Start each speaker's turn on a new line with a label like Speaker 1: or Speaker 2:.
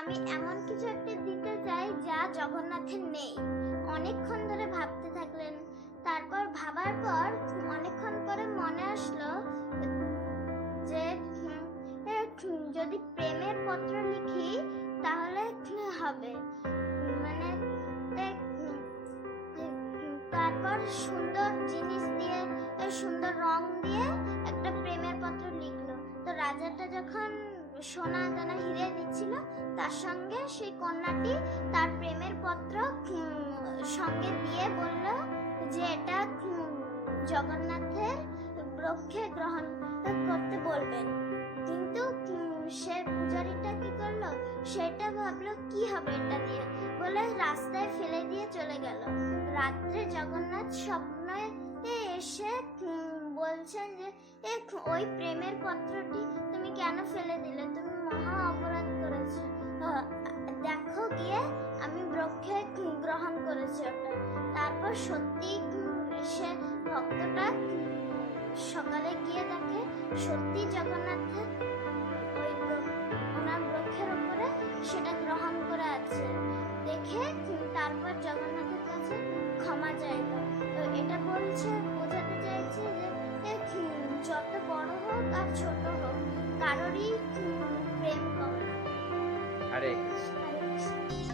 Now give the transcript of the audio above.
Speaker 1: আমি এমন কিছু একটা দিতে চাই যা জগন্নাথের নেই। অনেকক্ষণ ধরে ভাবতে থাকলেন। তারপর ভাবার পর অনেকক্ষণ পরে মনে আসলো যে যদি প্রেমের পত্র লিখি তাহলে হবে। মানে তারপর সুন্দর জিনিস দিয়ে সুন্দর রং দিয়ে একটা প্রেমের পত্র লিখলো। তো রাজাটা যখন সোনা দানা হিরে দিচ্ছিল তার সঙ্গে সেই কন্যাটি তার প্রেমের পত্র সঙ্গে দিয়ে বলল যে এটা জগন্নাথের বক্ষে গ্রহণ করতে বলবেন কিন্তু সে পূজারীটা কি করল? সেটা ভাবলো, কি হবে এটা দিয়ে? বলে রাস্তায় ফেলে দিয়ে চলে গেল। রাত্রে জগন্নাথ স্বপ্নে এসে বলছেন যে ওই প্রেমের পত্রটি তুমি কেন ফেলে দিলে? তুমি মহা অপরাধ করেছ। গ্রহণ করেছি। ওটা তারপর সত্যি সে ভক্তটা সকালে গিয়ে দেখে সত্যি জগন্নাথের ওই ওনার বৃক্ষের উপরে সেটা গ্রহণ করে আছে। দেখে তারপর জগন্নাথের কাছে ক্ষমা চাইল। তো এটা বলছে বোঝাতে চাইছে যে যত বড় হোক আর ছোট হোক কারোরই প্রেম কম না।
Speaker 2: কৃষ্ণ।